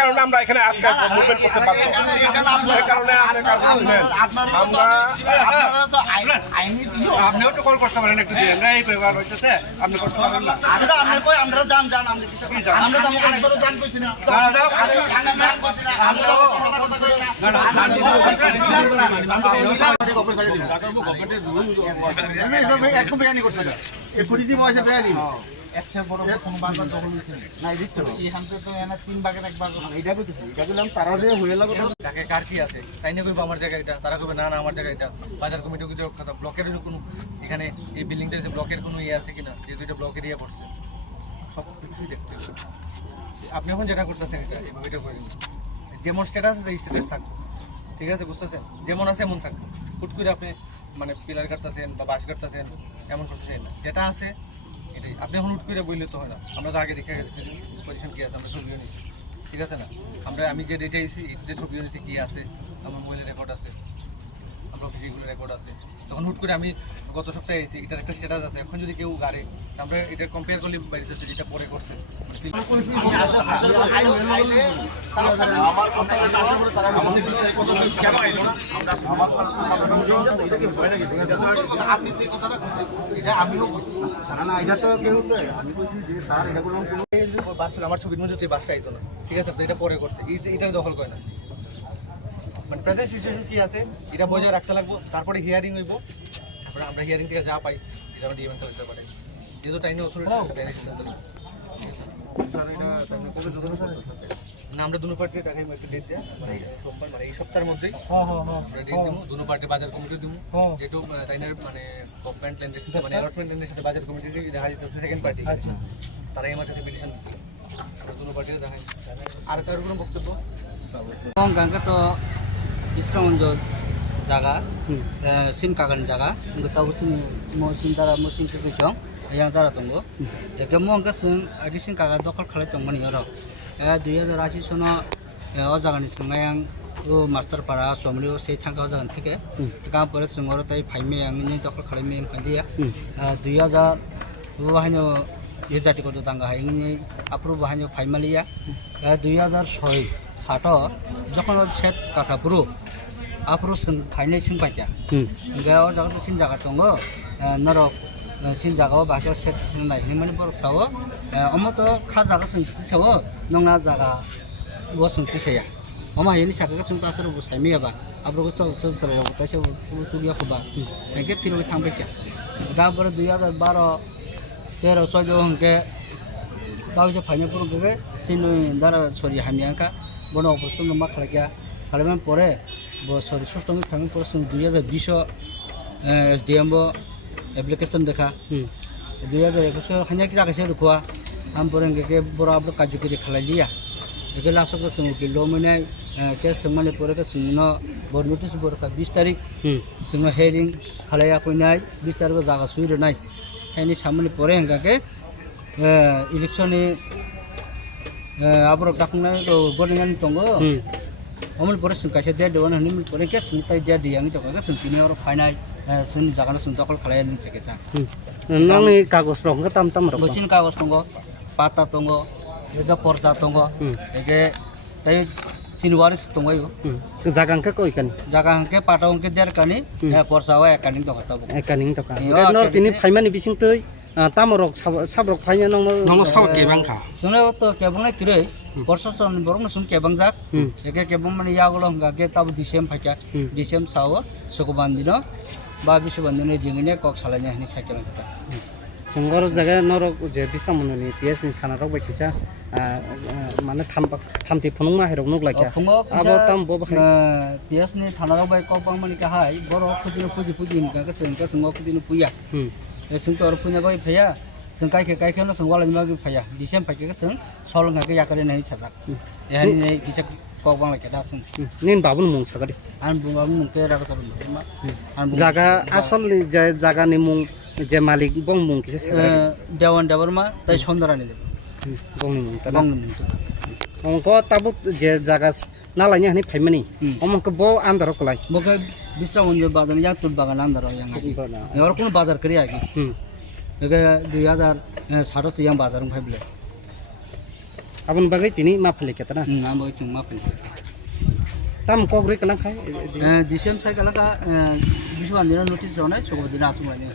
কারণে আমরা এখানে আজকে মুভমেন্ট করতে পারবো। এই কারণে আপনিও তো কল করতে পারেন একটু দিয়ে এই ব্যবহার হইতেছে আপনি করতে পারবেন না। আমরা জান আমরা জান কইছি না একদম বেয়ানি করছে না এ পরিজি মজা বেয়ানি আচ্ছা বড় কোন বাজার দখল হইছে না এই দেখতে এখান থেকে তো এনা তিন ভাগের এক ভাগ এইটা কইতেছি এটা বললাম তারা যে হয়ে লাগো তাকে কার কি আছে তাই না কইবো আমার জায়গা এটা তারা কইবে না না আমার জায়গা এটা বাজার কমিটি কি কথা ব্লকের কোনো এখানে এই বিল্ডিংটা আছে ব্লকের কোনো ইয়ে আছে কিনা যে দুইটা ব্লক এরিয়া পড়ছে সব কিছুই দেখতে হবে আপনি এখন যেটা করতেছেন এটা এটা করে নিন যেমন স্ট্যাটাস আছে এই স্ট্যাটাস থাকবে ঠিক আছে বুঝতেছেন যেমন আছে এমন থাকবে হুট করে আপনি মানে পিলার কাটতেছেন বা বাঁশ কাটতেছেন এমন করতেছেন না যেটা আছে এটাই আপনি এখন হুট করে বললে তো হয় না আমরা তো আগে দেখে গেছি পজিশন কী আছে আমরা ছবিও নিয়েছি ঠিক আছে না আমি যে ডেটা এসেছি যে ছবিও নিয়েছি কী আছে আমার মোবাইলে রেকর্ড আছে আমার অফিসে এগুলো রেকর্ড আছে তখন হুট করে আমি গত সপ্তাহে এসেছি এটার একটা স্ট্যাটাস আছে এখন যদি কেউ গাড়ে আমরা এটা কম্পেয়ার করলে বাড়িতে যেটা পরে করছে আমার ছবির মধ্যে যে বাসটা আইতো না ঠিক আছে এটা পরে করছে এটা দখল করে না মানে প্রেজেন্ট সিচুয়েশন কি আছে এটা বজায় রাখতে লাগবো তারপরে হিয়ারিং হইব তারপরে আমরা হিয়ারিং থেকে যা পাই এটা আমরা ডিএমএন করতে পারি যেহেতু টাইনে অথরিটি না আমরা দুনো পার্টি টাকা একটা ডেট দেওয়া মানে এই সপ্তাহের মধ্যেই আমরা ডেট দিব দুনো পার্টি বাজার কমিটি দিব যেহেতু টাইনের মানে গভর্নমেন্ট ল্যান্ডের সাথে মানে অ্যালটমেন্ট ল্যান্ডের সাথে বাজার কমিটি দেখা যেতেছে সেকেন্ড পার্টি তারা আমার কাছে পিটিশন দিচ্ছে আমরা দুনো পার্টিতে দেখাই আর কারোর কোনো বক্তব্য তো বিশ্রামঞ্জ জায়গা সিন কাগান জায়গা তাও সিন তারা সিন থেকে দं yang তারা দङ যে মঙ্কা जों आगि सिन कागा दखल खालाय दंमोन यार 2080 सनाव अ जागानि सोंनाय आं मास्टार पारा समलियो से थांगा जागोन थिके गाम परे सोंगर ताइ फाइमे आंनि दखल खालायमे फादिया 2000 बाहायनो ये जाति को दांगा हायनि आप्रुव बाहायनो फाइमालिया 2006 साथ যখন सेट कासापुरु आप्रुव जों फाइनाय जों बायया गायाव जागा सिन जागा दङ नरक sin jaga bahasa set nai ni mani bor sawo omo to kha jaga sung sawo nongna jaga wo sung saya oma yeni saka sung ta suru sai me ba abro ko so sare ko ta so su ya ko ba ke piro thang be kya ga bor 2012 13 so jo ke taw je phane pur ge sin dara sori hamianka bono operation ma khala kya khalman pore bo sori sustomi phame pore sung 2020 SDM bo application देखा 2021 हन्या की जागा से रुखवा हम बोरेंगे के बरा अब काजुकरी खला लिया एके लासो को सुनो कि लो मने केस थमने परे के सुनो बोर नोटिस बोर का 20 तारिख सुनो हेरिंग खलाया कोइनाय 20 तारिख जागा सुइर नाय हैनि सामने परे हंगा के इलेक्शन आब्रो डाकुना तो बोरिंगानि तंगो अमल परे सुनकासे दे देवन हनि परे के सुनताय दे दियांgi तो का सुनतिने और फाइनाय sun jangan sun tokol kalian kita. Nang ni kagos rong ke tam rong. Mesin kagos tunggu, patah tunggu, ega porsa tunggu, ega tayo sinwaris tunggu yo. Jagang ke koi kan? Jagang ke patah ke der kani, porsa wa ekaning to kata. Ekaning to kan. Nor tini payman ni bising tuh. Tam rok sabrok paynya nong sabrok kebang ka. Sunai to kebang ni kiri. Porsa sun borong sun kebang jak. Ega kebang mani ya golong gak tabu disem pakai. Disem sawo sukubandino. Babi sebandune jengine kok salahnya ini saya kira kita. Sungguh jaga norok je bisa menuni tias ni tanah rok bekisa mana tham ti punung mah herok nuk lagi. Abo tam bob tias ni tanah rok baik kau pang menikah hai borok kudino puji muka ke sungguh kudino puya. Sungguh orang punya baik paya. Sungkai ke na sungguh lagi lagi paya. Disem pakai ke sung solong ke yakare nahi cacak. Ya ini kisah kau bang lagi dasung. Nin babun mung sagari. An bunga mung ke raga terus. Jaga asal ni jaga ni mung je malik bong mung kisah sagari. Dewan ma, tapi sondara ni. Bong ni mung. Bong ni mung. Ongko tabuk je jaga nalanya ni payment ni. Omong ke bo andar ko lagi. Bo ke bisra unjuk badan yang tuh bagan andar yang lagi. Orang pun bazar kerja lagi. Ega 2000 yang bazar pay beli. abon bagai tini ma phali ketana Nama chung ma pin. tam kogre kalang khai Disem saya kalau ka bisu andina notice jona, so ko dina asung lagi.